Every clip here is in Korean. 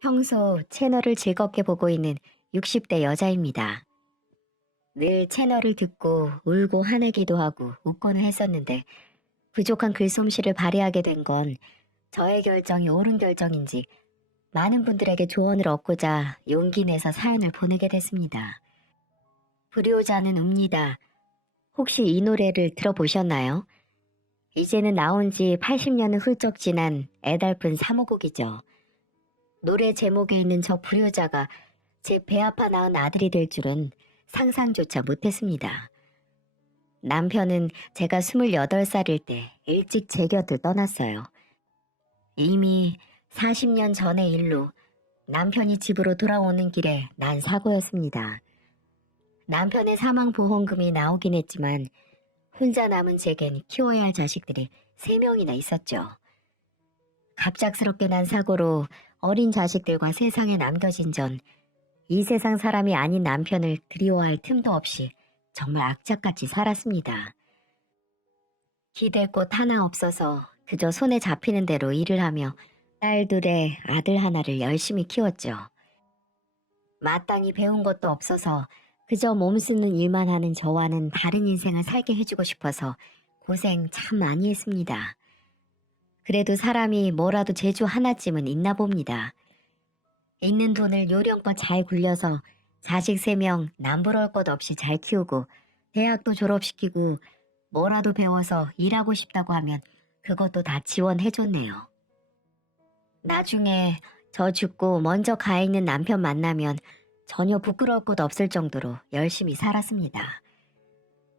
평소 채널을 즐겁게 보고 있는 60대 여자입니다. 늘 채널을 듣고 울고 화내기도 하고 웃고는 했었는데 부족한 글솜씨를 발휘하게 된 건 저의 결정이 옳은 결정인지 많은 분들에게 조언을 얻고자 용기 내서 사연을 보내게 됐습니다. 불효자는 웁니다. 혹시 이 노래를 들어보셨나요? 이제는 나온 지 80년은 훌쩍 지난 애달픈 사무곡이죠. 노래 제목에 있는 저 불효자가 제 배 아파 낳은 아들이 될 줄은 상상조차 못했습니다. 남편은 제가 28살일 때 일찍 제 곁을 떠났어요. 이미 40년 전의 일로 남편이 집으로 돌아오는 길에 난 사고였습니다. 남편의 사망보험금이 나오긴 했지만 혼자 남은 제겐 키워야 할 자식들이 3명이나 있었죠. 갑작스럽게 난 사고로 어린 자식들과 세상에 남겨진 전 이 세상 사람이 아닌 남편을 그리워할 틈도 없이 정말 악착같이 살았습니다. 기댈 곳 하나 없어서 그저 손에 잡히는 대로 일을 하며 딸 둘에 아들 하나를 열심히 키웠죠. 마땅히 배운 것도 없어서 그저 몸 쓰는 일만 하는 저와는 다른 인생을 살게 해주고 싶어서 고생 참 많이 했습니다. 그래도 사람이 뭐라도 재주 하나쯤은 있나 봅니다. 있는 돈을 요령껏 잘 굴려서 자식 3명 남부러울 것 없이 잘 키우고 대학도 졸업시키고 뭐라도 배워서 일하고 싶다고 하면 그것도 다 지원해줬네요. 나중에 저 죽고 먼저 가 있는 남편 만나면 전혀 부끄러울 것 없을 정도로 열심히 살았습니다.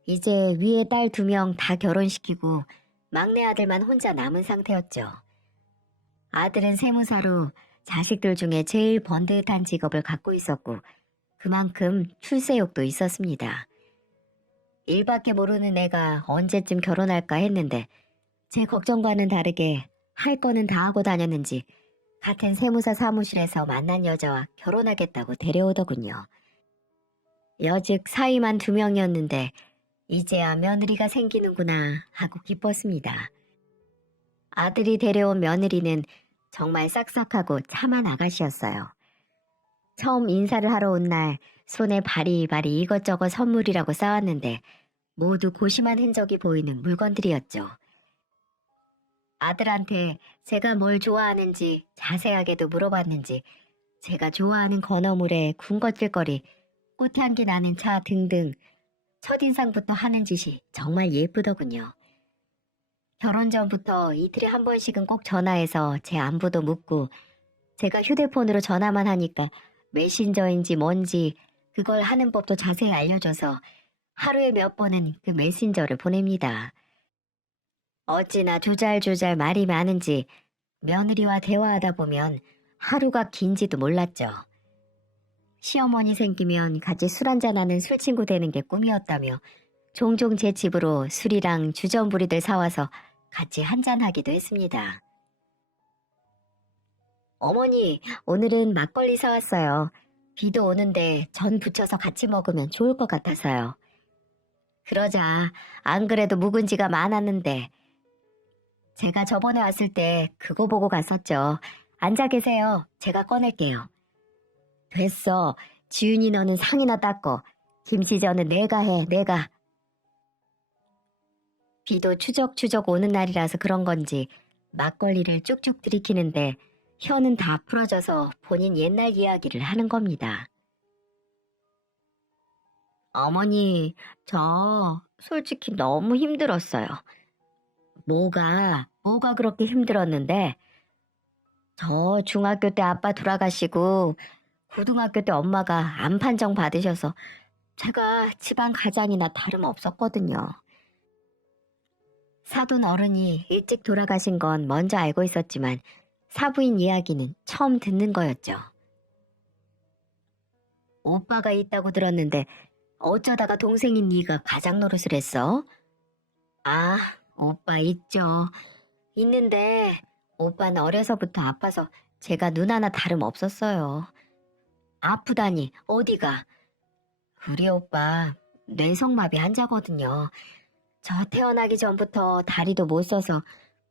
이제 위에 딸 2명 다 결혼시키고 막내 아들만 혼자 남은 상태였죠. 아들은 세무사로 자식들 중에 제일 번듯한 직업을 갖고 있었고 그만큼 출세욕도 있었습니다. 일밖에 모르는 애가 언제쯤 결혼할까 했는데 제 걱정과는 다르게 할 거는 다 하고 다녔는지 같은 세무사 사무실에서 만난 여자와 결혼하겠다고 데려오더군요. 여즉 사위만 2명이었는데 이제야 며느리가 생기는구나 하고 기뻤습니다. 아들이 데려온 며느리는 정말 싹싹하고 참한 아가씨였어요. 처음 인사를 하러 온 날 손에 바리바리 이것저것 선물이라고 쌓았는데 모두 고심한 흔적이 보이는 물건들이었죠. 아들한테 제가 뭘 좋아하는지 자세하게도 물어봤는지 제가 좋아하는 건어물에 군것질거리, 꽃향기 나는 차 등등 첫인상부터 하는 짓이 정말 예쁘더군요. 결혼 전부터 이틀에 한 번씩은 꼭 전화해서 제 안부도 묻고 제가 휴대폰으로 전화만 하니까 메신저인지 뭔지 그걸 하는 법도 자세히 알려줘서 하루에 몇 번은 그 메신저를 보냅니다. 어찌나 조잘조잘 말이 많은지 며느리와 대화하다 보면 하루가 긴지도 몰랐죠. 시어머니 생기면 같이 술 한잔하는 술친구 되는 게 꿈이었다며 종종 제 집으로 술이랑 주전부리들 사와서 같이 한잔하기도 했습니다. 어머니, 오늘은 막걸리 사왔어요. 비도 오는데 전 부쳐서 같이 먹으면 좋을 것 같아서요. 그러자, 안 그래도 묵은지가 많았는데 제가 저번에 왔을 때 그거 보고 갔었죠. 앉아 계세요. 제가 꺼낼게요. 됐어. 지윤이 너는 상이나 닦어. 김치전은 내가 해, 내가. 비도 추적추적 오는 날이라서 그런 건지 막걸리를 쭉쭉 들이키는데 혀는 다 풀어져서 본인 옛날 이야기를 하는 겁니다. 어머니, 저 솔직히 너무 힘들었어요. 뭐가 그렇게 힘들었는데? 저 중학교 때 아빠 돌아가시고 고등학교 때 엄마가 암 판정 받으셔서 제가 집안 가장이나 다름없었거든요. 사돈 어른이 일찍 돌아가신 건 먼저 알고 있었지만 사부인 이야기는 처음 듣는 거였죠. 오빠가 있다고 들었는데 어쩌다가 동생인 네가 가장 노릇을 했어? 아, 오빠 있죠. 있는데 오빠는 어려서부터 아파서 제가 눈 하나 다름없었어요. 아프다니 어디가? 우리 오빠 뇌성마비 환자거든요. 저 태어나기 전부터 다리도 못 써서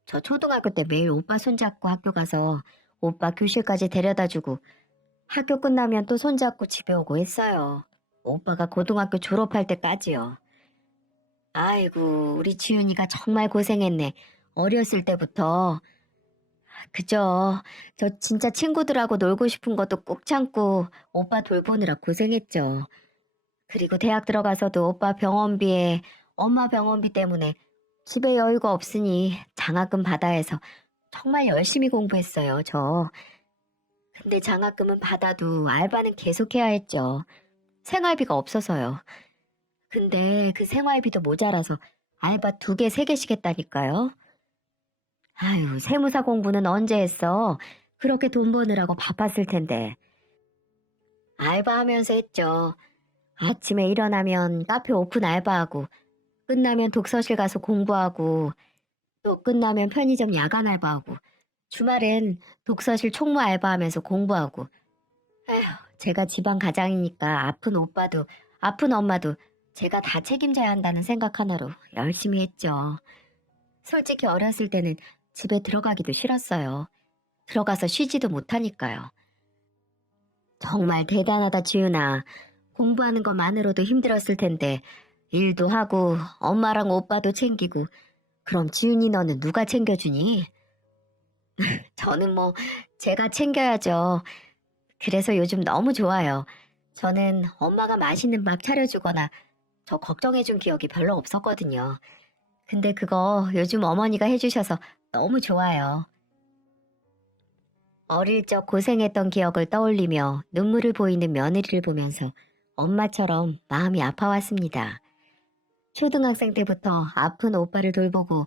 저 초등학교 때 매일 오빠 손잡고 학교 가서 오빠 교실까지 데려다주고 학교 끝나면 또 손잡고 집에 오고 했어요. 오빠가 고등학교 졸업할 때까지요. 아이고, 우리 지윤이가 정말 고생했네. 어렸을 때부터. 그죠. 저 진짜 친구들하고 놀고 싶은 것도 꾹 참고 오빠 돌보느라 고생했죠. 그리고 대학 들어가서도 오빠 병원비에 엄마 병원비 때문에 집에 여유가 없으니 장학금 받아 해서 정말 열심히 공부했어요, 저. 근데 장학금은 받아도 알바는 계속해야 했죠. 생활비가 없어서요. 근데 그 생활비도 모자라서 알바 2개, 3개씩 했다니까요. 아유, 세무사 공부는 언제 했어? 그렇게 돈 버느라고 바빴을 텐데. 알바하면서 했죠. 아침에 일어나면 카페 오픈 알바하고, 끝나면 독서실 가서 공부하고, 또 끝나면 편의점 야간 알바하고, 주말엔 독서실 총무 알바하면서 공부하고. 에휴, 제가 집안 가장이니까 아픈 오빠도, 아픈 엄마도 제가 다 책임져야 한다는 생각 하나로 열심히 했죠. 솔직히 어렸을 때는 집에 들어가기도 싫었어요. 들어가서 쉬지도 못하니까요. 정말 대단하다, 지윤아. 공부하는 것만으로도 힘들었을 텐데 일도 하고 엄마랑 오빠도 챙기고 그럼 지윤이 너는 누가 챙겨주니? 저는 뭐 제가 챙겨야죠. 그래서 요즘 너무 좋아요. 저는 엄마가 맛있는 밥 차려주거나 저 걱정해준 기억이 별로 없었거든요. 근데 그거 요즘 어머니가 해주셔서 너무 좋아요. 어릴 적 고생했던 기억을 떠올리며 눈물을 보이는 며느리를 보면서 엄마처럼 마음이 아파왔습니다. 초등학생 때부터 아픈 오빠를 돌보고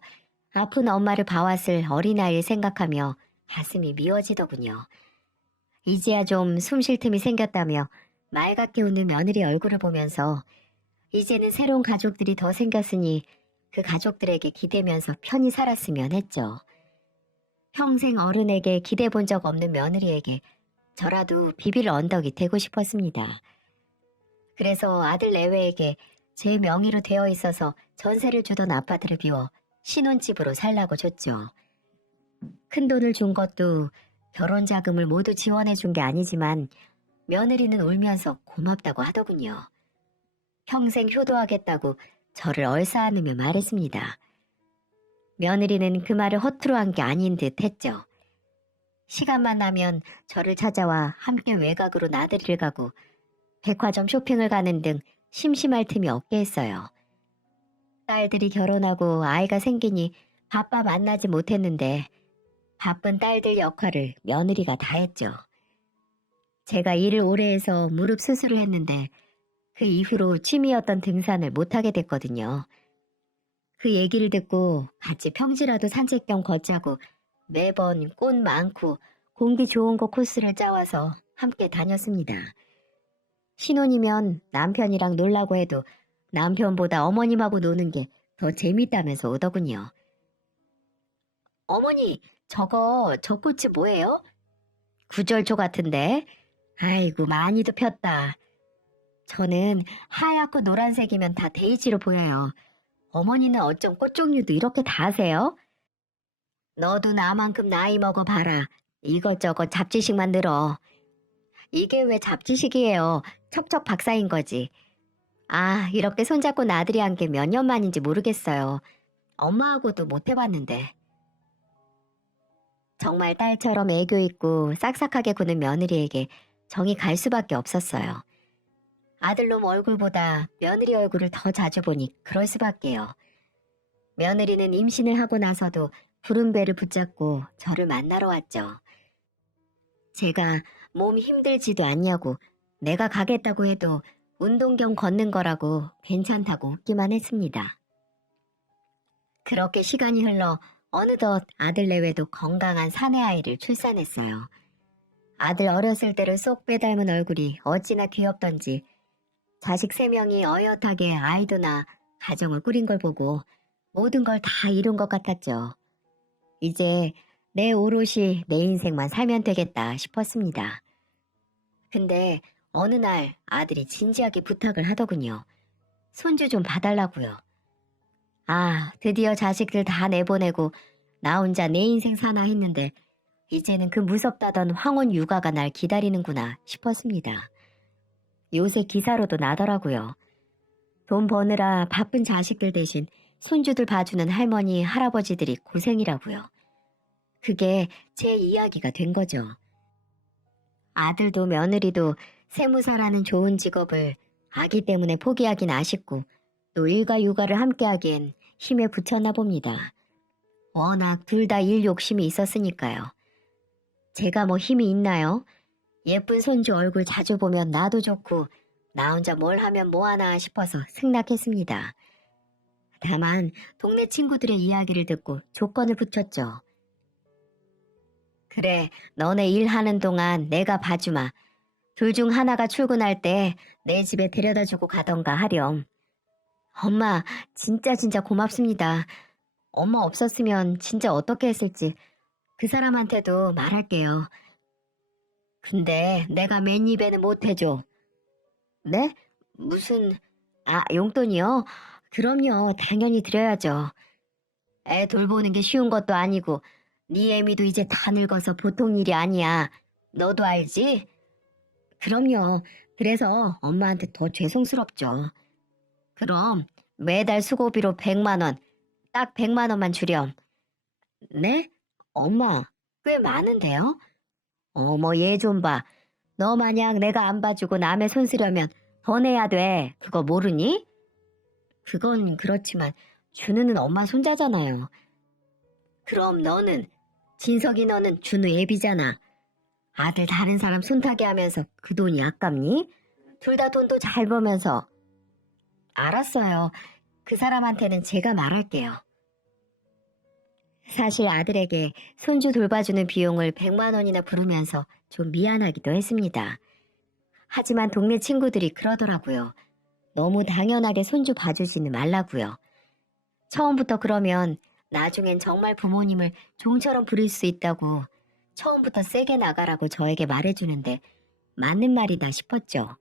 아픈 엄마를 봐왔을 어린아이를 생각하며 가슴이 미워지더군요. 이제야 좀 숨 쉴 틈이 생겼다며 맑게 웃는 며느리 얼굴을 보면서 이제는 새로운 가족들이 더 생겼으니 그 가족들에게 기대면서 편히 살았으면 했죠. 평생 어른에게 기대 본 적 없는 며느리에게 저라도 비빌 언덕이 되고 싶었습니다. 그래서 아들 내외에게 제 명의로 되어 있어서 전세를 주던 아파트를 비워 신혼집으로 살라고 줬죠. 큰 돈을 준 것도 결혼 자금을 모두 지원해 준 게 아니지만 며느리는 울면서 고맙다고 하더군요. 평생 효도하겠다고 저를 얼싸안으며 말했습니다. 며느리는 그 말을 허투루 한 게 아닌 듯 했죠. 시간만 나면 저를 찾아와 함께 외곽으로 나들이를 가고 백화점 쇼핑을 가는 등 심심할 틈이 없게 했어요. 딸들이 결혼하고 아이가 생기니 바빠 만나지 못했는데 바쁜 딸들 역할을 며느리가 다 했죠. 제가 일을 오래 해서 무릎 수술을 했는데 그 이후로 취미였던 등산을 못하게 됐거든요. 그 얘기를 듣고 같이 평지라도 산책 겸 걷자고 매번 꽃 많고 공기 좋은 곳 코스를 짜와서 함께 다녔습니다. 신혼이면 남편이랑 놀라고 해도 남편보다 어머님하고 노는 게 더 재밌다면서 오더군요. 어머니, 저 꽃이 뭐예요? 구절초 같은데? 아이고, 많이도 폈다. 저는 하얗고 노란색이면 다 데이지로 보여요. 어머니는 어쩜 꽃 종류도 이렇게 다 아세요? 너도 나만큼 나이 먹어봐라. 이것저것 잡지식만 늘어. 이게 왜 잡지식이에요? 척척 박사인 거지. 아, 이렇게 손잡고 나들이 한 게 몇 년 만인지 모르겠어요. 엄마하고도 못 해봤는데. 정말 딸처럼 애교 있고 싹싹하게 구는 며느리에게 정이 갈 수밖에 없었어요. 아들놈 얼굴보다 며느리 얼굴을 더 자주 보니 그럴 수밖에요. 며느리는 임신을 하고 나서도 푸른 배를 붙잡고 저를 만나러 왔죠. 제가 몸 힘들지도 않냐고 내가 가겠다고 해도 운동 겸 걷는 거라고 괜찮다고 웃기만 했습니다. 그렇게 시간이 흘러 어느덧 아들 내외도 건강한 사내 아이를 출산했어요. 아들 어렸을 때를 쏙 빼닮은 얼굴이 어찌나 귀엽던지 자식 3명이 어엿하게 아이도 낳아 가정을 꾸린 걸 보고 모든 걸 다 이룬 것 같았죠. 이제 내 오롯이 내 인생만 살면 되겠다 싶었습니다. 근데 어느 날 아들이 진지하게 부탁을 하더군요. 손주 좀 봐달라고요. 아, 드디어 자식들 다 내보내고 나 혼자 내 인생 사나 했는데 이제는 그 무섭다던 황혼 육아가 날 기다리는구나 싶었습니다. 요새 기사로도 나더라고요. 돈 버느라 바쁜 자식들 대신 손주들 봐주는 할머니, 할아버지들이 고생이라고요. 그게 제 이야기가 된 거죠. 아들도 며느리도 세무사라는 좋은 직업을 아기 때문에 포기하긴 아쉽고 또 일과 육아를 함께하기엔 힘에 부쳤나 봅니다. 워낙 둘 다 일 욕심이 있었으니까요. 제가 뭐 힘이 있나요? 예쁜 손주 얼굴 자주 보면 나도 좋고 나 혼자 뭘 하면 뭐하나 싶어서 승낙했습니다. 다만 동네 친구들의 이야기를 듣고 조건을 붙였죠. 그래, 너네 일하는 동안 내가 봐주마. 둘 중 하나가 출근할 때 내 집에 데려다주고 가던가 하렴. 엄마, 진짜 고맙습니다. 엄마 없었으면 진짜 어떻게 했을지 그 사람한테도 말할게요. 근데 내가 맨입에는 못해줘. 네? 무슨... 용돈이요? 그럼요, 당연히 드려야죠. 애 돌보는 게 쉬운 것도 아니고 네 애미도 이제 다 늙어서 보통 일이 아니야. 너도 알지? 그럼요. 그래서 엄마한테 더 죄송스럽죠. 그럼 매달 수고비로 100만 원, 딱 100만 원만 주렴. 네? 엄마, 꽤 많은데요? 어머, 얘 좀 봐. 너 마냥 내가 안 봐주고 남의 손 쓰려면 더 내야 돼. 그거 모르니? 그건 그렇지만 준우는 엄마 손자잖아요. 그럼 너는, 진석이 너는 준우 애비잖아. 아들 다른 사람 손타게 하면서 그 돈이 아깝니? 둘 다 돈도 잘 벌면서. 알았어요. 그 사람한테는 제가 말할게요. 사실 아들에게 손주 돌봐주는 비용을 100만 원이나 부르면서 좀 미안하기도 했습니다. 하지만 동네 친구들이 그러더라고요. 너무 당연하게 손주 봐주지는 말라고요. 처음부터 그러면 나중엔 정말 부모님을 종처럼 부릴 수 있다고 처음부터 세게 나가라고 저에게 말해주는데 맞는 말이다 싶었죠.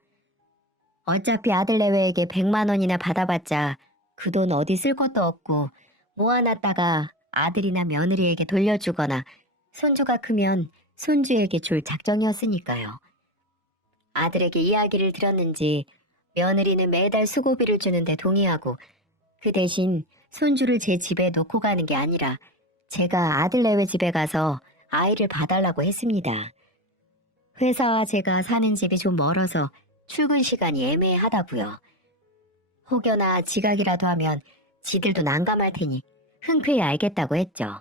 어차피 아들 내외에게 100만 원이나 받아봤자 그 돈 어디 쓸 것도 없고 모아놨다가 아들이나 며느리에게 돌려주거나 손주가 크면 손주에게 줄 작정이었으니까요. 아들에게 이야기를 들었는지 며느리는 매달 수고비를 주는데 동의하고 그 대신 손주를 제 집에 놓고 가는 게 아니라 제가 아들 내외 집에 가서 아이를 봐달라고 했습니다. 회사와 제가 사는 집이 좀 멀어서 출근 시간이 애매하다고요. 혹여나 지각이라도 하면 지들도 난감할 테니 흔쾌히 알겠다고 했죠.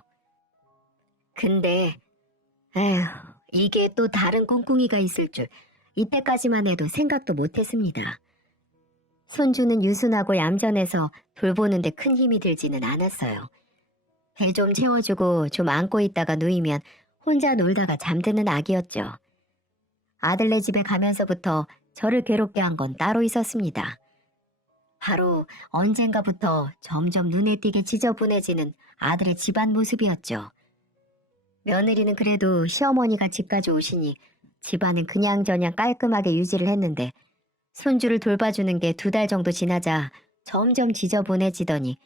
근데 에휴, 이게 또 다른 꿍꿍이가 있을 줄 이때까지만 해도 생각도 못했습니다. 손주는 유순하고 얌전해서 돌보는데 큰 힘이 들지는 않았어요. 배 좀 채워주고 좀 안고 있다가 누이면 혼자 놀다가 잠드는 아기였죠. 아들네 집에 가면서부터 저를 괴롭게 한 건 따로 있었습니다. 바로 언젠가부터 점점 눈에 띄게 지저분해지는 아들의 집안 모습이었죠. 며느리는 그래도 시어머니가 집까지 오시니 집안은 그냥저냥 깔끔하게 유지를 했는데 손주를 돌봐주는 게 2달 정도 지나자 점점 지저분해지더니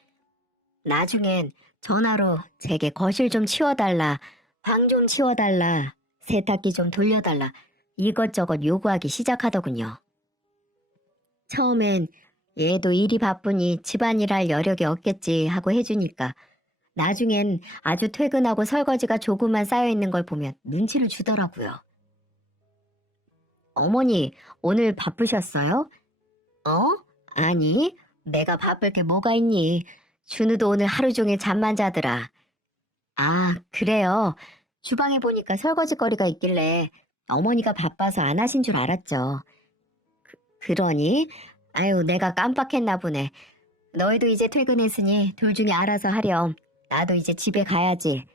나중엔 전화로 제게 거실 좀 치워달라, 방 좀 치워달라, 세탁기 좀 돌려달라 이것저것 요구하기 시작하더군요. 처음엔 얘도 일이 바쁘니 집안일 할 여력이 없겠지 하고 해주니까 나중엔 아주 퇴근하고 설거지가 조금만 쌓여있는 걸 보면 눈치를 주더라고요. 어머니, 오늘 바쁘셨어요? 아니, 내가 바쁠 게 뭐가 있니? 준우도 오늘 하루 종일 잠만 자더라. 아, 그래요. 주방에 보니까 설거지거리가 있길래 어머니가 바빠서 안 하신 줄 알았죠. 그러니? 아유, 내가 깜빡했나 보네. 너희도 이제 퇴근했으니 둘 중에 알아서 하렴. 나도 이제 집에 가야지.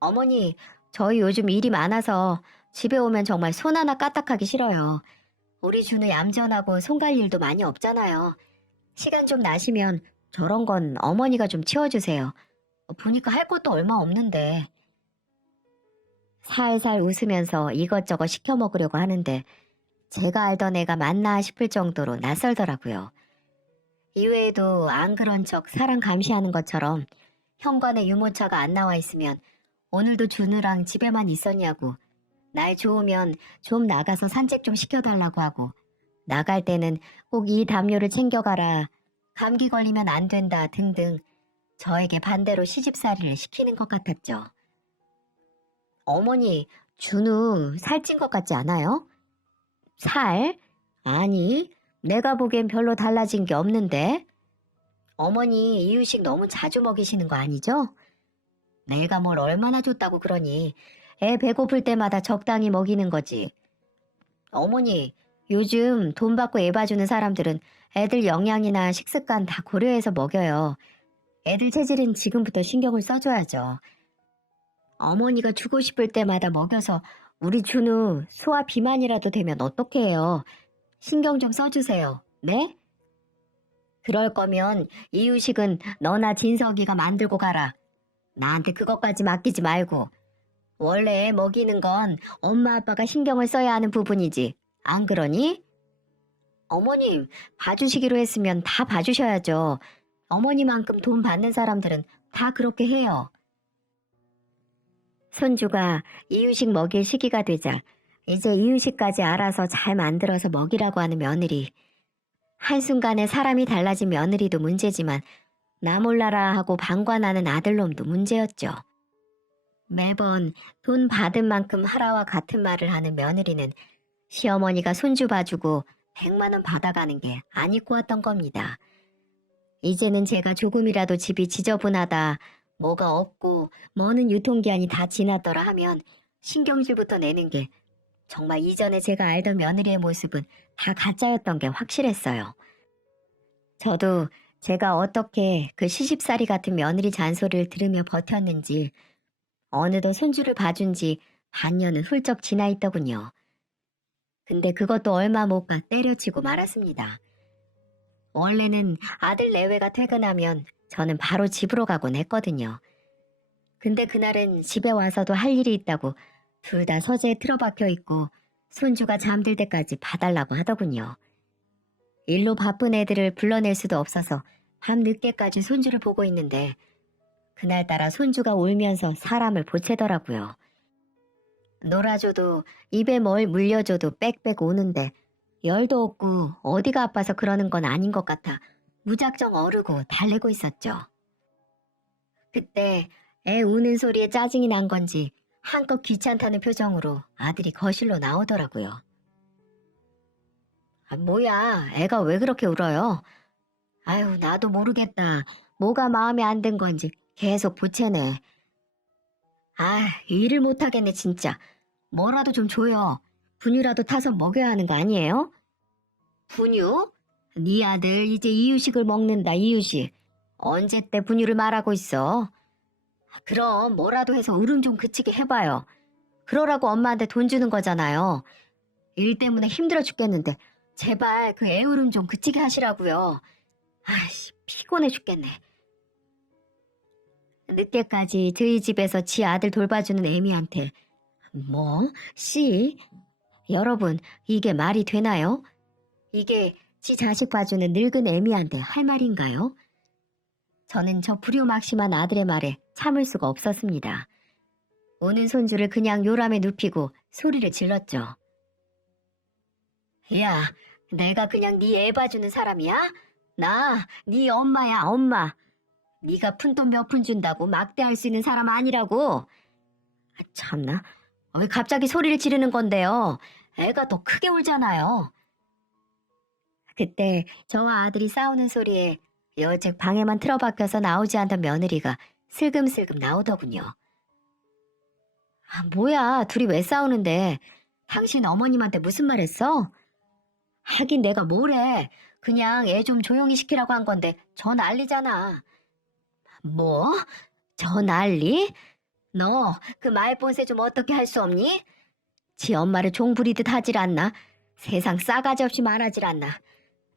어머니, 저희 요즘 일이 많아서 집에 오면 정말 손 하나 까딱하기 싫어요. 우리 준우 얌전하고 손 갈 일도 많이 없잖아요. 시간 좀 나시면 저런 건 어머니가 좀 치워주세요. 보니까 할 것도 얼마 없는데. 살살 웃으면서 이것저것 시켜 먹으려고 하는데 제가 알던 애가 맞나 싶을 정도로 낯설더라고요. 이외에도 안 그런 척 사람 감시하는 것처럼 현관에 유모차가 안 나와 있으면 오늘도 준우랑 집에만 있었냐고. 날 좋으면 좀 나가서 산책 좀 시켜달라고 하고, 나갈 때는 꼭 이 담요를 챙겨가라, 감기 걸리면 안 된다 등등 저에게 반대로 시집살이를 시키는 것 같았죠. 어머니, 준우 살찐 것 같지 않아요? 살? 아니, 내가 보기엔 별로 달라진 게 없는데. 어머니, 이유식 너무 자주 먹이시는 거 아니죠? 내가 뭘 얼마나 줬다고 그러니. 애 배고플 때마다 적당히 먹이는 거지. 어머니, 요즘 돈 받고 애 봐주는 사람들은 애들 영양이나 식습관 다 고려해서 먹여요. 애들 체질은 지금부터 신경을 써줘야죠. 어머니가 주고 싶을 때마다 먹여서 우리 준우 소화 비만이라도 되면 어떡해요. 신경 좀 써주세요. 네? 그럴 거면 이유식은 너나 진석이가 만들고 가라. 나한테 그것까지 맡기지 말고. 원래 먹이는 건 엄마 아빠가 신경을 써야 하는 부분이지. 안 그러니? 어머님, 봐주시기로 했으면 다 봐주셔야죠. 어머니만큼 돈 받는 사람들은 다 그렇게 해요. 손주가 이유식 먹일 시기가 되자 이제 이유식까지 알아서 잘 만들어서 먹이라고 하는 며느리. 한순간에 사람이 달라진 며느리도 문제지만 나 몰라라 하고 방관하는 아들놈도 문제였죠. 매번 돈 받은 만큼 하라와 같은 말을 하는 며느리는 시어머니가 손주 봐주고 100만 원 받아가는 게 아니고 왔던 겁니다. 이제는 제가 조금이라도 집이 지저분하다, 뭐가 없고 뭐는 유통기한이 다 지났더라 하면 신경질부터 내는 게 정말 이전에 제가 알던 며느리의 모습은 다 가짜였던 게 확실했어요. 저도 제가 어떻게 그 시집살이 같은 며느리 잔소리를 들으며 버텼는지 어느덧 손주를 봐준 지 반년은 훌쩍 지나 있더군요. 근데 그것도 얼마 못 가 때려치고 말았습니다. 원래는 아들 내외가 퇴근하면 저는 바로 집으로 가곤 했거든요. 근데 그날은 집에 와서도 할 일이 있다고 둘 다 서재에 틀어박혀 있고 손주가 잠들 때까지 봐달라고 하더군요. 일로 바쁜 애들을 불러낼 수도 없어서 밤 늦게까지 손주를 보고 있는데 그날따라 손주가 울면서 사람을 보채더라고요. 놀아줘도 입에 뭘 물려줘도 빽빽 우는데 열도 없고 어디가 아파서 그러는 건 아닌 것 같아 무작정 어르고 달래고 있었죠. 그때 애 우는 소리에 짜증이 난 건지 한껏 귀찮다는 표정으로 아들이 거실로 나오더라고요. 아, 뭐야, 애가 왜 그렇게 울어요? 아유, 나도 모르겠다. 뭐가 마음에 안 든 건지 계속 보채네. 아, 일을 못하겠네 진짜. 뭐라도 좀 줘요. 분유라도 타서 먹여야 하는 거 아니에요? 분유? 네 아들 이제 이유식을 먹는다, 이유식. 언제 때 분유를 말하고 있어? 그럼 뭐라도 해서 울음 좀 그치게 해봐요. 그러라고 엄마한테 돈 주는 거잖아요. 일 때문에 힘들어 죽겠는데 제발 그 애울음 좀 그치게 하시라고요. 아이씨, 피곤해 죽겠네. 늦게까지 저희 집에서 지 아들 돌봐주는 애미한테 뭐? 씨? 여러분, 이게 말이 되나요? 이게 지 자식 봐주는 늙은 애미한테 할 말인가요? 저는 저 불효막심한 아들의 말에 참을 수가 없었습니다. 우는 손주를 그냥 요람에 눕히고 소리를 질렀죠. 야, 내가 그냥 네 애 봐주는 사람이야? 나, 네 엄마야, 엄마. 네가 푼돈 몇 푼 준다고 막대할 수 있는 사람 아니라고. 아, 참나. 왜 갑자기 소리를 지르는 건데요? 애가 더 크게 울잖아요. 그때 저와 아들이 싸우는 소리에 여직 방에만 틀어박혀서 나오지 않던 며느리가 슬금슬금 나오더군요. 아, 뭐야, 둘이 왜 싸우는데? 당신 어머님한테 무슨 말 했어? 하긴 내가 뭐래. 그냥 애 좀 조용히 시키라고 한 건데 저 난리잖아. 뭐? 저 난리? 너 그 말본새 좀 어떻게 할 수 없니? 지 엄마를 종 부리듯 하질 않나? 세상 싸가지 없이 말하질 않나?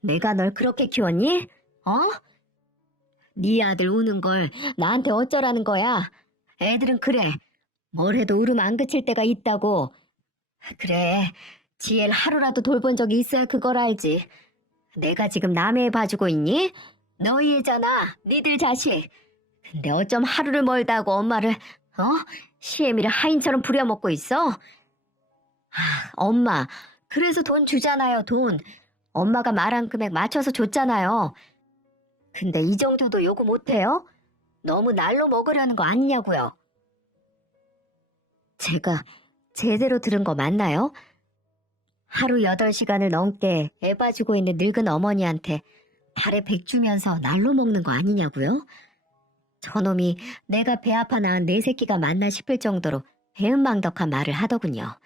내가 널 그렇게 키웠니? 어? 네 아들 우는 걸 나한테 어쩌라는 거야? 애들은 그래. 뭘 해도 울음 안 그칠 때가 있다고. 그래. 지혜를 하루라도 돌본 적이 있어야 그걸 알지. 내가 지금 남의 애 봐주고 있니? 너희 애잖아. 니들 자식. 근데 어쩜 하루를 멀다고 엄마를 어? 시애미를 하인처럼 부려먹고 있어? 엄마, 그래서 돈 주잖아요, 돈. 엄마가 말한 금액 맞춰서 줬잖아요. 근데 이 정도도 요구 못해요? 너무 날로 먹으려는 거 아니냐고요. 제가 제대로 들은 거 맞나요? 하루 8시간을 넘게 애 봐주고 있는 늙은 어머니한테 달에 100 주면서 날로 먹는 거 아니냐고요? 저놈이 내가 배 아파 낳은 내 새끼가 맞나 싶을 정도로 배은망덕한 말을 하더군요.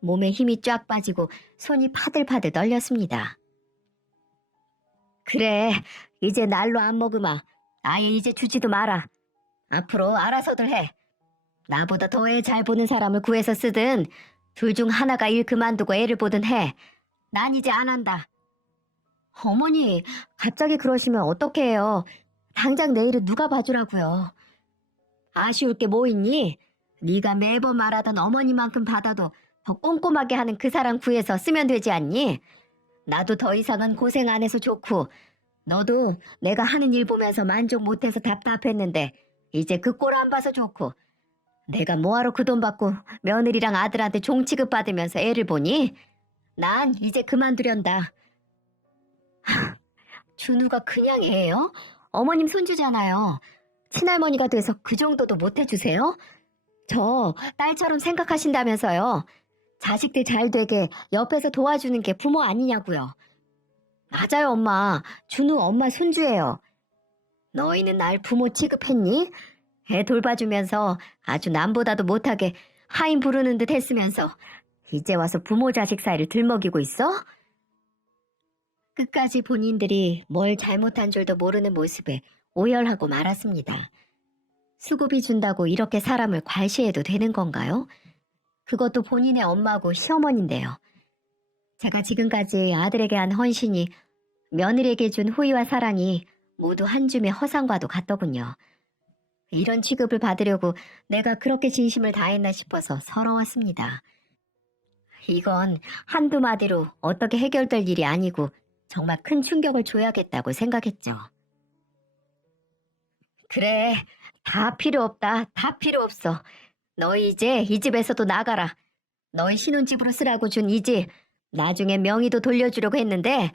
몸에 힘이 쫙 빠지고 손이 파들파들 떨렸습니다. 그래, 이제 날로 안 먹으마. 아예 이제 주지도 마라. 앞으로 알아서들 해. 나보다 더 애 잘 보는 사람을 구해서 쓰든 둘 중 하나가 일 그만두고 애를 보든 해. 난 이제 안 한다. 어머니, 갑자기 그러시면 어떡해 해요. 당장 내일은 누가 봐주라고요. 아쉬울 게 뭐 있니? 네가 매번 말하던 어머니만큼 받아도 더 꼼꼼하게 하는 그 사람 구해서 쓰면 되지 않니? 나도 더 이상은 고생 안 해서 좋고 너도 내가 하는 일 보면서 만족 못해서 답답했는데 이제 그 꼴 안 봐서 좋고 내가 뭐하러 그 돈 받고 며느리랑 아들한테 종 취급받으면서 애를 보니? 난 이제 그만두련다. 준우가 그냥 애예요? 어머님 손주잖아요. 친할머니가 돼서 그 정도도 못해주세요? 저 딸처럼 생각하신다면서요. 자식들 잘 되게 옆에서 도와주는 게 부모 아니냐고요. 맞아요, 엄마. 준우 엄마 손주예요. 너희는 날 부모 취급했니? 애 돌봐주면서 아주 남보다도 못하게 하인 부르는 듯 했으면서 이제 와서 부모 자식 사이를 들먹이고 있어? 끝까지 본인들이 뭘 잘못한 줄도 모르는 모습에 오열하고 말았습니다. 수고비 준다고 이렇게 사람을 괄시해도 되는 건가요? 그것도 본인의 엄마고 시어머니인데요. 제가 지금까지 아들에게 한 헌신이 며느리에게 준 호의와 사랑이 모두 한 줌의 허상과도 같더군요. 이런 취급을 받으려고 내가 그렇게 진심을 다했나 싶어서 서러웠습니다. 이건 한두 마디로 어떻게 해결될 일이 아니고 정말 큰 충격을 줘야겠다고 생각했죠. 그래, 다 필요 없다. 다 필요 없어. 너희 이제 이 집에서도 나가라. 너희 신혼집으로 쓰라고 준 이 집, 나중에 명의도 돌려주려고 했는데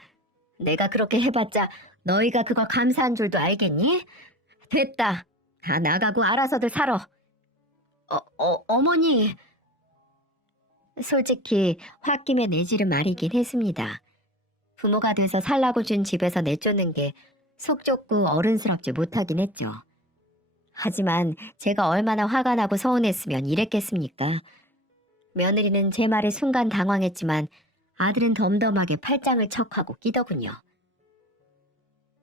내가 그렇게 해봤자 너희가 그걸 감사한 줄도 알겠니? 됐다. 다 나가고 알아서들 살아. 어머니. 솔직히 홧김에 내지른 말이긴 했습니다. 부모가 돼서 살라고 준 집에서 내쫓는 게 속 좁고 어른스럽지 못하긴 했죠. 하지만 제가 얼마나 화가 나고 서운했으면 이랬겠습니까? 며느리는 제 말에 순간 당황했지만 아들은 덤덤하게 팔짱을 척하고 끼더군요.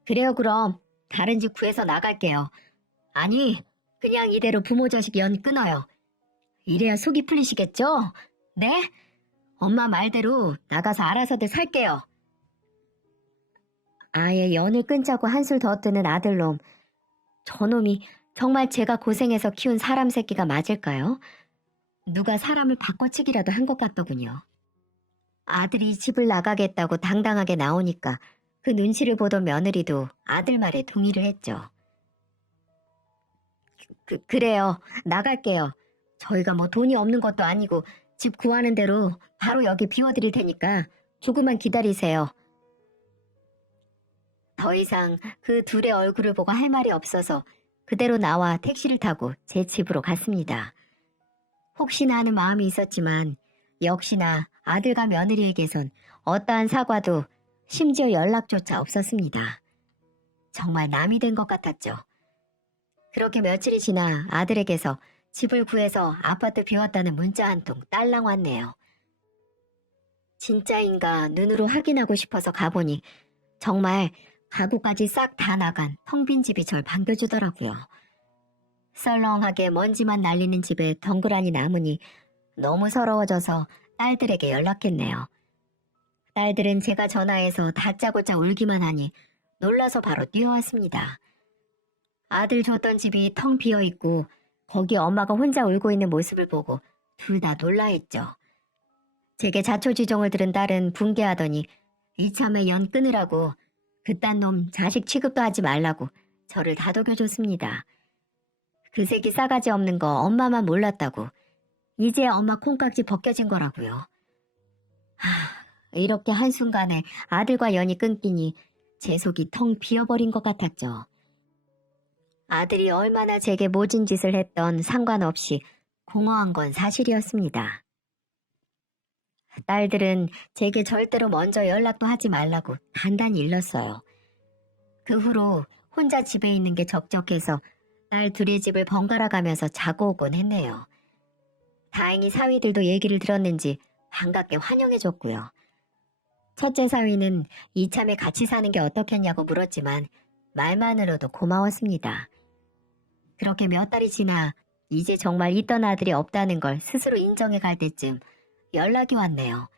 그래요, 그럼 다른 집 구해서 나갈게요. 아니, 그냥 이대로 부모 자식 연 끊어요. 이래야 속이 풀리시겠죠? 네? 엄마 말대로 나가서 알아서들 살게요. 아예 연을 끊자고 한술 더 뜨는 아들놈. 저놈이 정말 제가 고생해서 키운 사람 새끼가 맞을까요? 누가 사람을 바꿔치기라도 한 것 같더군요. 아들이 집을 나가겠다고 당당하게 나오니까 그 눈치를 보던 며느리도 아들 말에 동의를 했죠. 그래요. 나갈게요. 저희가 뭐 돈이 없는 것도 아니고 집 구하는 대로 바로 여기 비워드릴 테니까 조금만 기다리세요. 더 이상 그 둘의 얼굴을 보고 할 말이 없어서 그대로 나와 택시를 타고 제 집으로 갔습니다. 혹시나 하는 마음이 있었지만 역시나 아들과 며느리에게선 어떠한 사과도 심지어 연락조차 없었습니다. 정말 남이 된 것 같았죠. 그렇게 며칠이 지나 아들에게서 집을 구해서 아파트 비웠다는 문자 한 통 딸랑 왔네요. 진짜인가 눈으로 확인하고 싶어서 가보니 정말 가구까지 싹 다 나간 텅 빈 집이 절 반겨주더라고요. 썰렁하게 먼지만 날리는 집에 덩그러니 남으니 너무 서러워져서 딸들에게 연락했네요. 딸들은 제가 전화해서 다짜고짜 울기만 하니 놀라서 바로 뛰어왔습니다. 아들 줬던 집이 텅 비어있고 거기 엄마가 혼자 울고 있는 모습을 보고 둘 다 놀라했죠. 제게 자초지종을 들은 딸은 붕괴하더니 이참에 연 끊으라고 그딴 놈 자식 취급도 하지 말라고 저를 다독여줬습니다. 그 새끼 싸가지 없는 거 엄마만 몰랐다고. 이제 엄마 콩깍지 벗겨진 거라고요. 이렇게 한순간에 아들과 연이 끊기니 제 속이 텅 비어버린 것 같았죠. 아들이 얼마나 제게 모진 짓을 했던 상관없이 공허한 건 사실이었습니다. 딸들은 제게 절대로 먼저 연락도 하지 말라고 단단히 일렀어요. 그 후로 혼자 집에 있는 게 적적해서 딸 둘의 집을 번갈아 가면서 자고 오곤 했네요. 다행히 사위들도 얘기를 들었는지 반갑게 환영해줬고요. 첫째 사위는 이참에 같이 사는 게 어떻겠냐고 물었지만 말만으로도 고마웠습니다. 그렇게 몇 달이 지나 이제 정말 있던 아들이 없다는 걸 스스로 인정해 갈 때쯤 연락이 왔네요.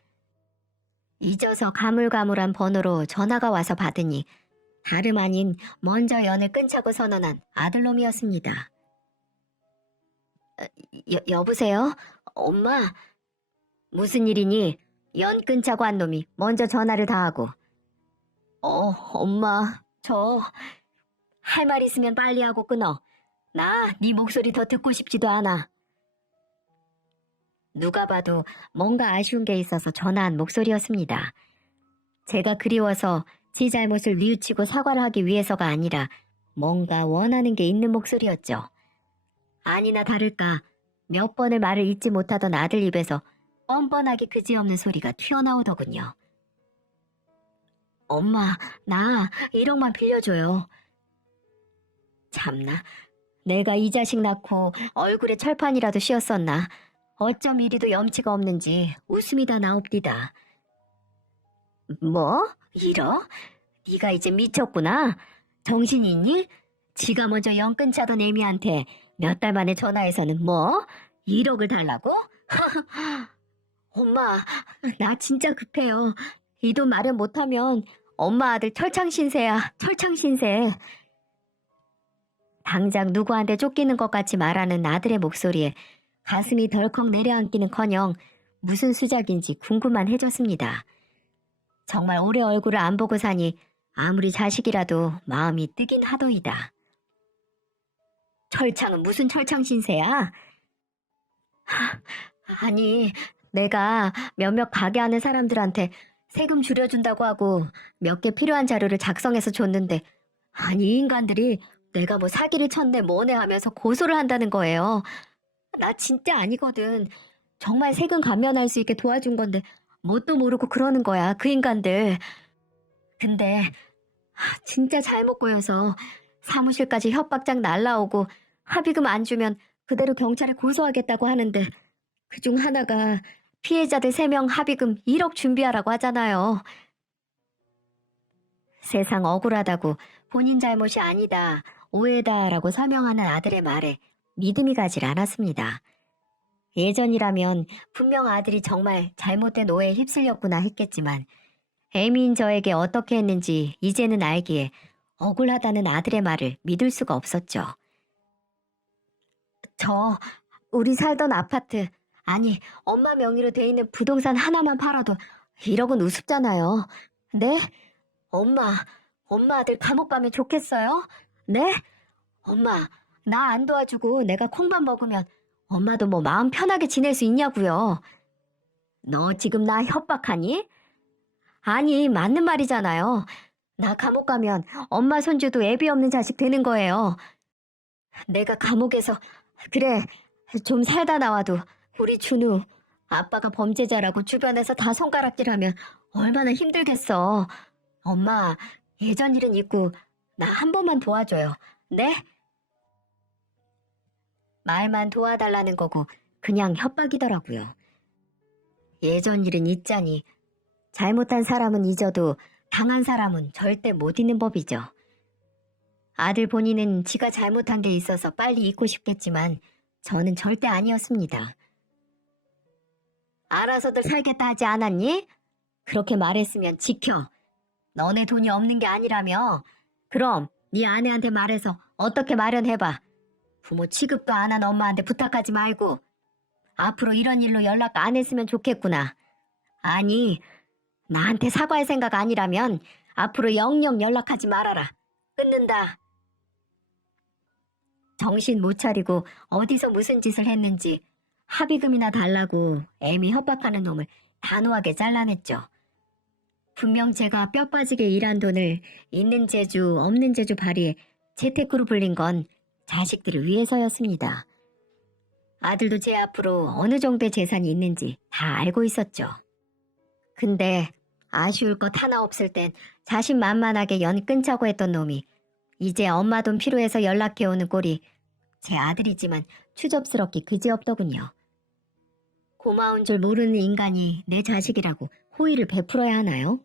잊어서 가물가물한 번호로 전화가 와서 받으니 다름 아닌 먼저 연을 끊자고 선언한 아들놈이었습니다. 여보세요? 엄마? 무슨 일이니? 연 끊자고 한 놈이 먼저 전화를 다 하고. 엄마, 할 말 있으면 빨리 하고 끊어. 나 네 목소리 더 듣고 싶지도 않아. 누가 봐도 뭔가 아쉬운 게 있어서 전화한 목소리였습니다. 제가 그리워서 지 잘못을 뉘우치고 사과를 하기 위해서가 아니라 뭔가 원하는 게 있는 목소리였죠. 아니나 다를까 몇 번을 말을 잇지 못하던 아들 입에서 뻔뻔하게 그지없는 소리가 튀어나오더군요. 엄마, 나 1억만 빌려줘요. 참나, 내가 이 자식 낳고 얼굴에 철판이라도 씌었었나. 어쩜 이리도 염치가 없는지 웃음이 다 나옵디다. 뭐? 1억? 네가 이제 미쳤구나. 정신이 있니? 지가 먼저 연 끊자던 애미한테 몇 달 만에 전화해서는 뭐? 1억을 달라고? 엄마, 나 진짜 급해요. 이 돈 마련 못하면 엄마 아들 철창신세야, 철창신세. 당장 누구한테 쫓기는 것 같이 말하는 아들의 목소리에 가슴이 덜컥 내려앉기는커녕 무슨 수작인지 궁금만 해졌습니다. 정말 오래 얼굴을 안 보고 사니 아무리 자식이라도 마음이 뜨긴 하더이다. 철창은 무슨 철창신세야? 아니, 내가 몇몇 가게 하는 사람들한테 세금 줄여준다고 하고 몇 개 필요한 자료를 작성해서 줬는데 아니 이 인간들이 내가 뭐 사기를 쳤네 뭐네 하면서 고소를 한다는 거예요. 나 진짜 아니거든. 정말 세금 감면할 수 있게 도와준 건데 뭣도 모르고 그러는 거야 그 인간들. 근데 진짜 잘못 보여서 사무실까지 협박장 날라오고 합의금 안 주면 그대로 경찰에 고소하겠다고 하는데 그중 하나가 피해자들 3명 합의금 1억 준비하라고 하잖아요. 세상 억울하다고 본인 잘못이 아니다, 오해다라고 사명하는 아들의 말에 믿음이 가질 않았습니다. 예전이라면 분명 아들이 정말 잘못된 오해에 휩쓸렸구나 했겠지만 애미인 저에게 어떻게 했는지 이제는 알기에 억울하다는 아들의 말을 믿을 수가 없었죠. 우리 살던 아파트, 아니 엄마 명의로 돼 있는 부동산 하나만 팔아도 1억은 우습잖아요. 네? 엄마 아들 감옥 가면 좋겠어요? 네? 엄마, 나 안 도와주고 내가 콩밥 먹으면 엄마도 뭐 마음 편하게 지낼 수 있냐고요. 너 지금 나 협박하니? 아니, 맞는 말이잖아요. 나 감옥 가면 엄마 손주도 애비 없는 자식 되는 거예요. 내가 감옥에서 그래 좀 살다 나와도 우리 준우 아빠가 범죄자라고 주변에서 다 손가락질하면 얼마나 힘들겠어. 엄마, 예전 일은 잊고 나 한 번만 도와줘요. 네? 말만 도와달라는 거고 그냥 협박이더라고요. 예전 일은 잊자니 잘못한 사람은 잊어도 당한 사람은 절대 못 잊는 법이죠. 아들 본인은 지가 잘못한 게 있어서 빨리 잊고 싶겠지만 저는 절대 아니었습니다. 알아서들 살겠다 하지 않았니? 그렇게 말했으면 지켜. 너네 돈이 없는 게 아니라며. 그럼 네 아내한테 말해서 어떻게 마련해봐. 부모 취급도 안 한 엄마한테 부탁하지 말고. 앞으로 이런 일로 연락 안 했으면 좋겠구나. 아니, 나한테 사과할 생각 아니라면 앞으로 영영 연락하지 말아라. 끊는다. 정신 못 차리고 어디서 무슨 짓을 했는지 합의금이나 달라고 애미 협박하는 놈을 단호하게 잘라냈죠. 분명 제가 뼈 빠지게 일한 돈을 있는 재주 없는 재주 발휘해 재테크로 불린 건 자식들을 위해서였습니다. 아들도 제 앞으로 어느 정도의 재산이 있는지 다 알고 있었죠. 근데 아쉬울 것 하나 없을 땐 자신만만하게 연 끊자고 했던 놈이 이제 엄마 돈 필요해서 연락해오는 꼴이 제 아들이지만 추접스럽기 그지없더군요. 고마운 줄 모르는 인간이 내 자식이라고 호의를 베풀어야 하나요?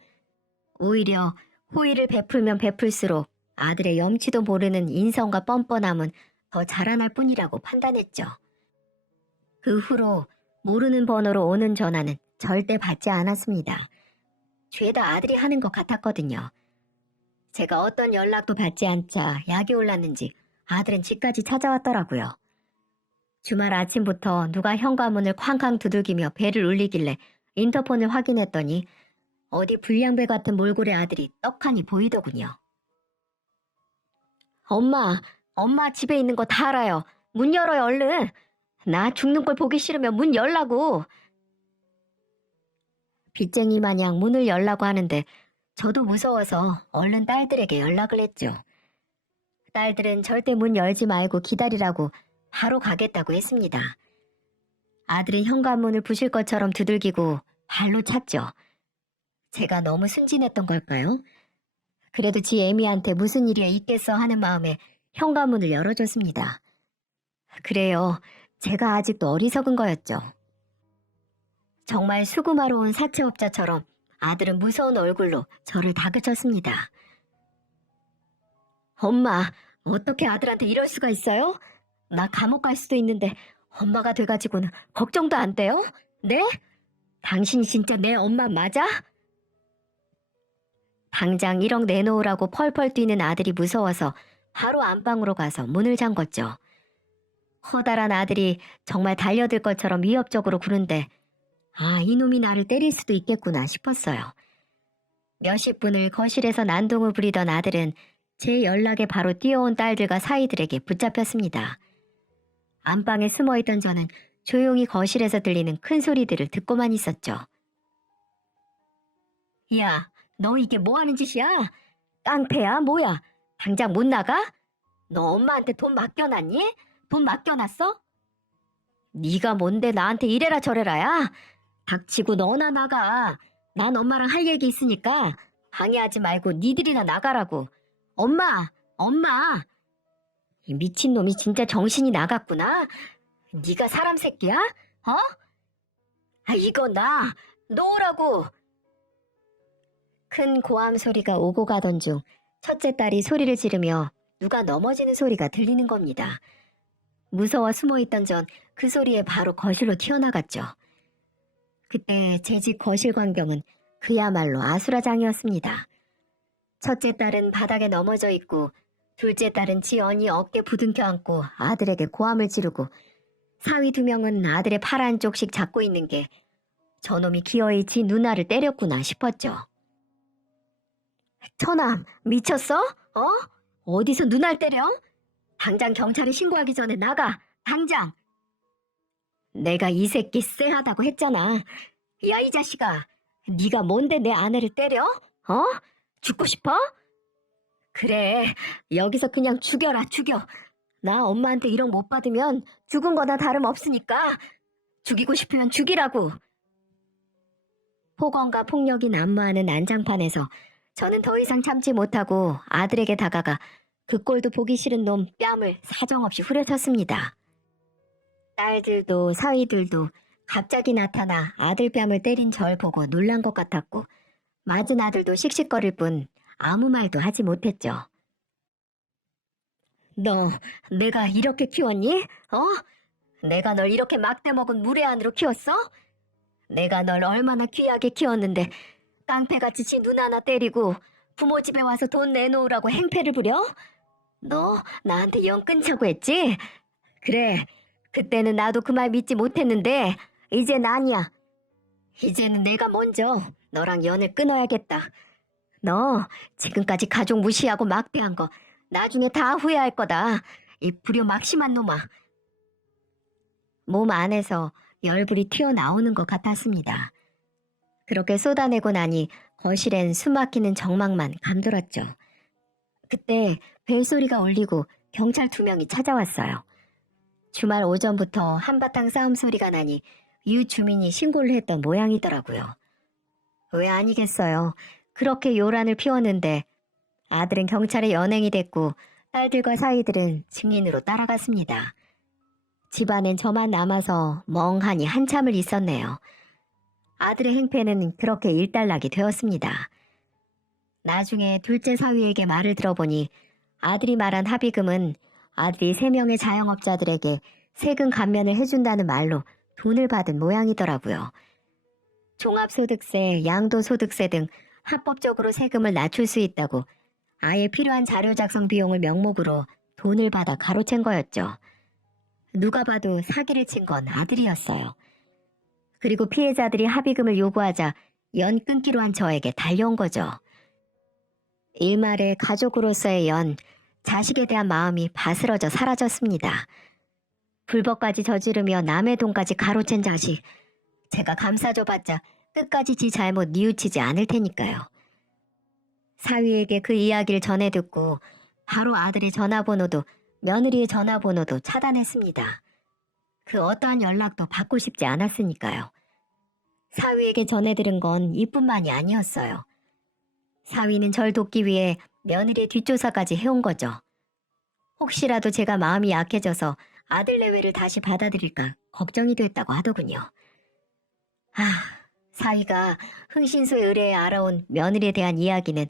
오히려 호의를 베풀면 베풀수록 아들의 염치도 모르는 인성과 뻔뻔함은 더 자라날 뿐이라고 판단했죠. 그 후로 모르는 번호로 오는 전화는 절대 받지 않았습니다. 죄다 아들이 하는 것 같았거든요. 제가 어떤 연락도 받지 않자 약이 올랐는지 아들은 집까지 찾아왔더라고요. 주말 아침부터 누가 현관문을 쾅쾅 두들기며 벨을 울리길래 인터폰을 확인했더니 어디 불량배 같은 몰골의 아들이 떡하니 보이더군요. 엄마 집에 있는 거 다 알아요. 문 열어요 얼른. 나 죽는 걸 보기 싫으면 문 열라고. 빚쟁이 마냥 문을 열라고 하는데 저도 무서워서 얼른 딸들에게 연락을 했죠. 딸들은 절대 문 열지 말고 기다리라고 바로 가겠다고 했습니다. 아들은 현관문을 부실 것처럼 두들기고 발로 찼죠. 제가 너무 순진했던 걸까요? 그래도 지 애미한테 무슨 일이 있겠어 하는 마음에 현관문을 열어줬습니다. 그래요. 제가 아직도 어리석은 거였죠. 정말 수금하러 온 사채업자처럼 아들은 무서운 얼굴로 저를 다그쳤습니다. 엄마, 어떻게 아들한테 이럴 수가 있어요? 나 감옥 갈 수도 있는데 엄마가 돼가지고는 걱정도 안 돼요? 네? 당신이 진짜 내 엄마 맞아? 당장 1억 내놓으라고 펄펄 뛰는 아들이 무서워서 바로 안방으로 가서 문을 잠궜죠. 커다란 아들이 정말 달려들 것처럼 위협적으로 구는데 이놈이 나를 때릴 수도 있겠구나 싶었어요. 몇십 분을 거실에서 난동을 부리던 아들은 제 연락에 바로 뛰어온 딸들과 사위들에게 붙잡혔습니다. 안방에 숨어있던 저는 조용히 거실에서 들리는 큰 소리들을 듣고만 있었죠. 야, 너 이게 뭐 하는 짓이야? 깡패야 뭐야? 당장 못 나가? 너 엄마한테 돈 맡겨놨니? 돈 맡겨놨어? 네가 뭔데 나한테 이래라 저래라야? 닥치고 너나 나가. 난 엄마랑 할 얘기 있으니까 방해하지 말고 니들이나 나가라고. 엄마! 이 미친놈이 진짜 정신이 나갔구나. 네가 사람 새끼야? 이거 나 놓으라고. 큰 고함 소리가 오고 가던 중 첫째 딸이 소리를 지르며 누가 넘어지는 소리가 들리는 겁니다. 무서워 숨어있던 전 그 소리에 바로 거실로 튀어나갔죠. 그때 제 집 거실 광경은 그야말로 아수라장이었습니다. 첫째 딸은 바닥에 넘어져 있고 둘째 딸은 지 언니 어깨 부둥켜 안고 아들에게 고함을 지르고 사위 2명은 아들의 팔 한쪽씩 잡고 있는 게 저놈이 기어이 지 누나를 때렸구나 싶었죠. 처남 미쳤어? 어디서 누나를 때려? 당장 경찰에 신고하기 전에 나가. 당장. 내가 이 새끼 쎄하다고 했잖아. 야 이 자식아, 네가 뭔데 내 아내를 때려? 죽고 싶어? 그래, 여기서 그냥 죽여라 죽여. 나 엄마한테 1억 못 받으면 죽은 거나 다름없으니까 죽이고 싶으면 죽이라고. 폭언과 폭력이 난무하는 난장판에서 저는 더 이상 참지 못하고 아들에게 다가가 그 꼴도 보기 싫은 놈 뺨을 사정없이 후려쳤습니다. 딸들도 사위들도 갑자기 나타나 아들 뺨을 때린 절 보고 놀란 것 같았고 맞은 아들도 씩씩거릴 뿐 아무 말도 하지 못했죠. 너 내가 이렇게 키웠니? 내가 널 이렇게 막대먹은 무례한으로 키웠어? 내가 널 얼마나 귀하게 키웠는데 깡패같이 지 누나 하나 때리고 부모 집에 와서 돈 내놓으라고 행패를 부려? 너 나한테 영 끊자고 했지? 그래, 그때는 나도 그 말 믿지 못했는데 이젠 아니야. 이제는 내가 먼저 너랑 연을 끊어야겠다. 너 지금까지 가족 무시하고 막대한 거 나중에 다 후회할 거다. 이 불효막심한 놈아. 몸 안에서 열불이 튀어나오는 것 같았습니다. 그렇게 쏟아내고 나니 거실엔 숨막히는 정막만 감돌았죠. 그때 벨소리가 울리고 경찰 2명이 찾아왔어요. 주말 오전부터 한바탕 싸움 소리가 나니 이웃 주민이 신고를 했던 모양이더라고요. 왜 아니겠어요. 그렇게 요란을 피웠는데 아들은 경찰에 연행이 됐고 딸들과 사위들은 증인으로 따라갔습니다. 집안엔 저만 남아서 멍하니 한참을 있었네요. 아들의 행패는 그렇게 일단락이 되었습니다. 나중에 둘째 사위에게 말을 들어보니 아들이 말한 합의금은 아들이 3명의 자영업자들에게 세금 감면을 해준다는 말로 돈을 받은 모양이더라고요. 종합소득세, 양도소득세 등 합법적으로 세금을 낮출 수 있다고 아예 필요한 자료 작성 비용을 명목으로 돈을 받아 가로챈 거였죠. 누가 봐도 사기를 친 건 아들이었어요. 그리고 피해자들이 합의금을 요구하자 연 끊기로 한 저에게 달려온 거죠. 일말에 가족으로서의 연, 자식에 대한 마음이 바스러져 사라졌습니다. 불법까지 저지르며 남의 돈까지 가로챈 자식, 제가 감싸줘봤자 끝까지 지 잘못 뉘우치지 않을 테니까요. 사위에게 그 이야기를 전해 듣고 바로 아들의 전화번호도 며느리의 전화번호도 차단했습니다. 그 어떠한 연락도 받고 싶지 않았으니까요. 사위에게 전해 들은 건 이뿐만이 아니었어요. 사위는 절 돕기 위해 며느리의 뒷조사까지 해온 거죠. 혹시라도 제가 마음이 약해져서 아들 내외를 다시 받아들일까 걱정이 됐다고 하더군요. 사위가 흥신소의 의뢰에 알아온 며느리에 대한 이야기는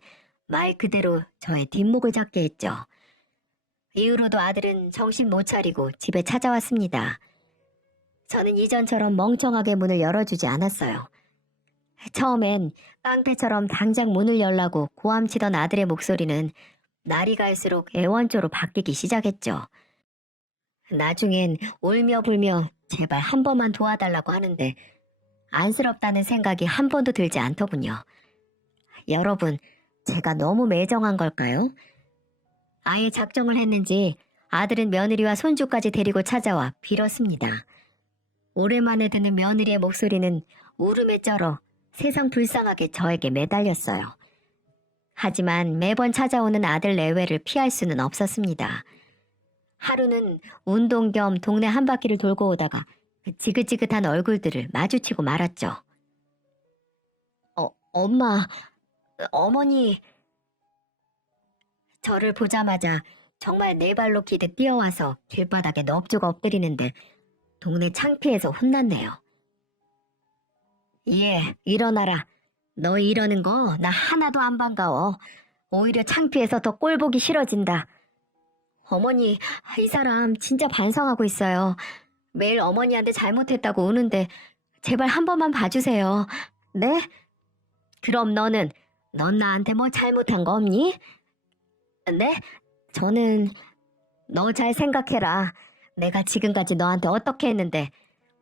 말 그대로 저의 뒷목을 잡게 했죠. 이후로도 아들은 정신 못 차리고 집에 찾아왔습니다. 저는 이전처럼 멍청하게 문을 열어주지 않았어요. 처음엔 깡패처럼 당장 문을 열라고 고함치던 아들의 목소리는 날이 갈수록 애원조로 바뀌기 시작했죠. 나중엔 울며 불며 제발 한 번만 도와달라고 하는데 안쓰럽다는 생각이 한 번도 들지 않더군요. 여러분, 제가 너무 매정한 걸까요? 아예 작정을 했는지 아들은 며느리와 손주까지 데리고 찾아와 빌었습니다. 오랜만에 듣는 며느리의 목소리는 울음에 쩔어 세상 불쌍하게 저에게 매달렸어요. 하지만 매번 찾아오는 아들 내외를 피할 수는 없었습니다. 하루는 운동 겸 동네 한 바퀴를 돌고 오다가 그 지긋지긋한 얼굴들을 마주치고 말았죠. 엄마, 어머니. 저를 보자마자 정말 4발로 기대 뛰어와서 길바닥에 넙죽 엎드리는데 동네 창피해서 혼났네요. 예, 일어나라. 너 이러는 거 나 하나도 안 반가워. 오히려 창피해서 더 꼴보기 싫어진다. 어머니, 이 사람 진짜 반성하고 있어요. 매일 어머니한테 잘못했다고 우는데 제발 한 번만 봐주세요. 네? 그럼 넌 나한테 뭐 잘못한 거 없니? 네? 저는 너 잘 생각해라. 내가 지금까지 너한테 어떻게 했는데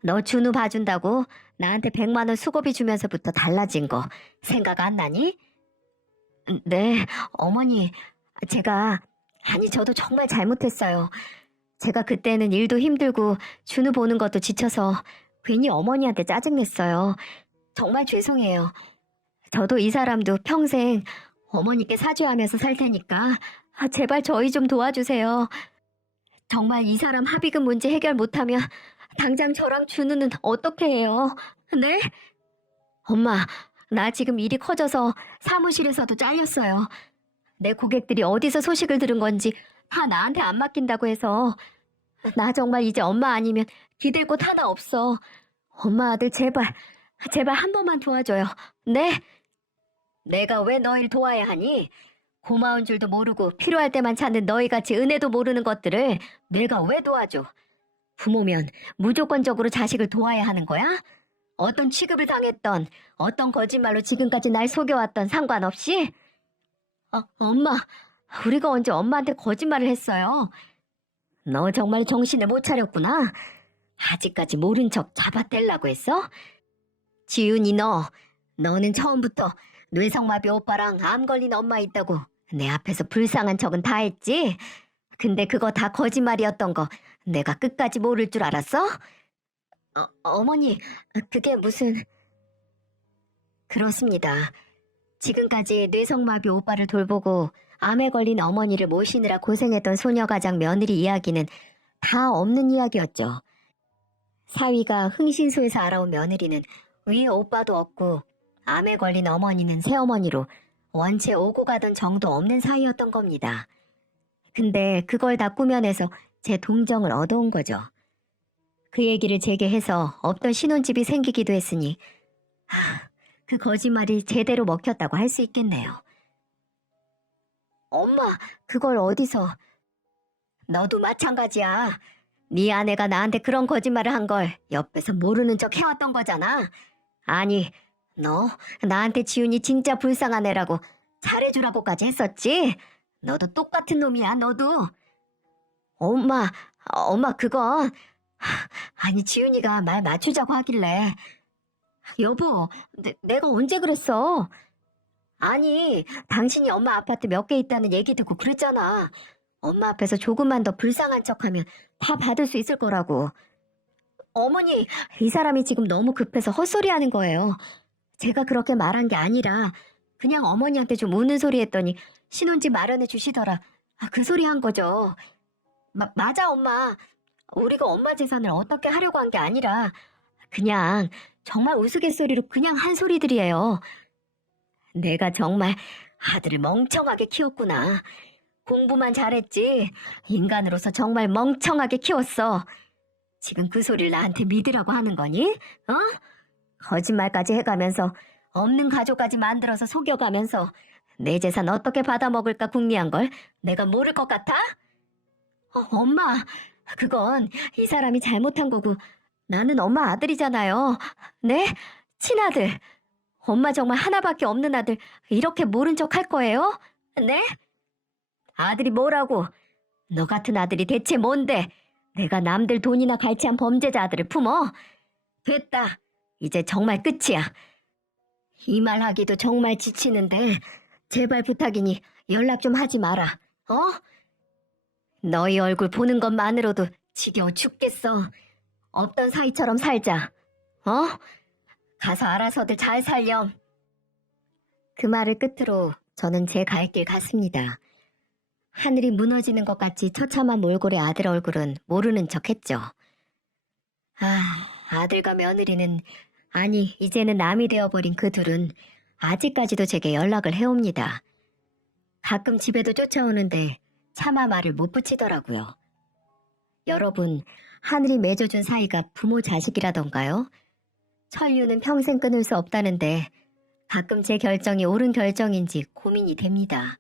너 준우 봐준다고 나한테 100만 원 수고비 주면서부터 달라진 거 생각 안 나니? 네, 어머니, 저도 정말 잘못했어요. 제가 그때는 일도 힘들고 준우 보는 것도 지쳐서 괜히 어머니한테 짜증냈어요. 정말 죄송해요. 저도 이 사람도 평생 어머니께 사죄하면서 살 테니까 제발 저희 좀 도와주세요. 정말 이 사람 합의금 문제 해결 못하면 당장 저랑 준우는 어떻게 해요? 네? 엄마, 나 지금 일이 커져서 사무실에서도 잘렸어요. 내 고객들이 어디서 소식을 들은 건지 다 나한테 안 맡긴다고 해서 나 정말 이제 엄마 아니면 기댈 곳 하나 없어. 엄마 아들 제발 한 번만 도와줘요. 네? 내가 왜 너희를 도와야 하니? 고마운 줄도 모르고 필요할 때만 찾는 너희같이 은혜도 모르는 것들을 내가 왜 도와줘? 부모면 무조건적으로 자식을 도와야 하는 거야? 어떤 취급을 당했던 어떤 거짓말로 지금까지 날 속여왔던 상관없이? 엄마, 우리가 언제 엄마한테 거짓말을 했어요? 너 정말 정신을 못 차렸구나. 아직까지 모른 척 잡아떼려고 했어? 지윤이 너는 처음부터 뇌성마비 오빠랑 암 걸린 엄마 있다고 내 앞에서 불쌍한 척은 다 했지? 근데 그거 다 거짓말이었던 거 내가 끝까지 모를 줄 알았어? 어머니, 그게 무슨... 그렇습니다. 지금까지 뇌성마비 오빠를 돌보고 암에 걸린 어머니를 모시느라 고생했던 소녀가장 며느리 이야기는 다 없는 이야기였죠. 사위가 흥신소에서 알아온 며느리는 위에 오빠도 없고 암에 걸린 어머니는 새어머니로 원체 오고 가던 정도 없는 사이였던 겁니다. 근데 그걸 다 꾸며내서 제 동정을 얻어온 거죠. 그 얘기를 제게 해서 없던 신혼집이 생기기도 했으니 그 거짓말이 제대로 먹혔다고 할 수 있겠네요. 엄마, 그걸 어디서... 너도 마찬가지야. 네 아내가 나한테 그런 거짓말을 한 걸 옆에서 모르는 척 해왔던 거잖아. 아니, 너 나한테 지훈이 진짜 불쌍한 애라고 잘해주라고까지 했었지? 너도 똑같은 놈이야, 너도. 엄마 그건... 아니, 지훈이가 말 맞추자고 하길래... 여보, 내가 언제 그랬어? 아니, 당신이 엄마 아파트 몇 개 있다는 얘기 듣고 그랬잖아. 엄마 앞에서 조금만 더 불쌍한 척하면 다 받을 수 있을 거라고. 어머니, 이 사람이 지금 너무 급해서 헛소리하는 거예요. 제가 그렇게 말한 게 아니라 그냥 어머니한테 좀 우는 소리 했더니 신혼집 마련해 주시더라. 그 소리 한 거죠. 맞아, 엄마. 우리가 엄마 재산을 어떻게 하려고 한 게 아니라 그냥 정말 우스갯소리로 그냥 한 소리들이에요. 내가 정말 아들을 멍청하게 키웠구나. 공부만 잘했지 인간으로서 정말 멍청하게 키웠어. 지금 그 소리를 나한테 믿으라고 하는 거니? 어? 거짓말까지 해가면서 없는 가족까지 만들어서 속여가면서 내 재산 어떻게 받아먹을까 궁리한 걸 내가 모를 것 같아? 엄마, 그건 이 사람이 잘못한 거고 나는 엄마 아들이잖아요. 네? 친아들. 엄마 정말 하나밖에 없는 아들 이렇게 모른 척 할 거예요? 네? 아들이 뭐라고? 너 같은 아들이 대체 뭔데? 내가 남들 돈이나 갈취한 범죄자 아들을 품어? 됐다. 이제 정말 끝이야. 이 말 하기도 정말 지치는데 제발 부탁이니 연락 좀 하지 마라. 어? 너희 얼굴 보는 것만으로도 지겨워 죽겠어. 없던 사이처럼 살자. 어? 가서 알아서들 잘 살렴. 그 말을 끝으로 저는 제 갈 길 갔습니다. 하늘이 무너지는 것 같이 처참한 몰골의 아들 얼굴은 모르는 척했죠. 아들과 며느리는, 아니 이제는 남이 되어버린 그 둘은 아직까지도 제게 연락을 해옵니다. 가끔 집에도 쫓아오는데 차마 말을 못 붙이더라고요. 여러분, 하늘이 맺어준 사이가 부모 자식이라던가요? 천류는 평생 끊을 수 없다는데 가끔 제 결정이 옳은 결정인지 고민이 됩니다.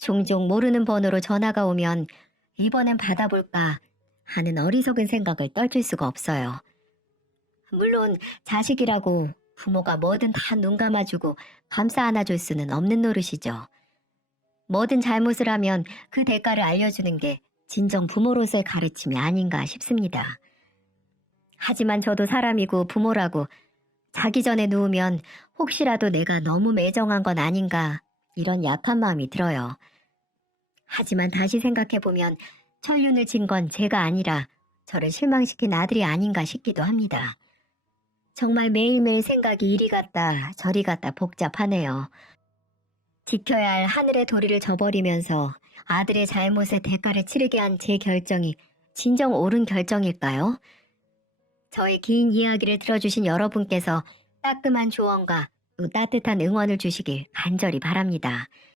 종종 모르는 번호로 전화가 오면 이번엔 받아볼까 하는 어리석은 생각을 떨칠 수가 없어요. 물론 자식이라고 부모가 뭐든 다 눈 감아주고 감싸 안아줄 수는 없는 노릇이죠. 뭐든 잘못을 하면 그 대가를 알려주는 게 진정 부모로서의 가르침이 아닌가 싶습니다. 하지만 저도 사람이고 부모라고 자기 전에 누우면 혹시라도 내가 너무 매정한 건 아닌가 이런 약한 마음이 들어요. 하지만 다시 생각해보면 천륜을 진 건 제가 아니라 저를 실망시킨 아들이 아닌가 싶기도 합니다. 정말 매일매일 생각이 이리 갔다 저리 갔다 복잡하네요. 지켜야 할 하늘의 도리를 저버리면서 아들의 잘못에 대가를 치르게 한 제 결정이 진정 옳은 결정일까요? 저의 긴 이야기를 들어주신 여러분께서 따끔한 조언과 또 따뜻한 응원을 주시길 간절히 바랍니다.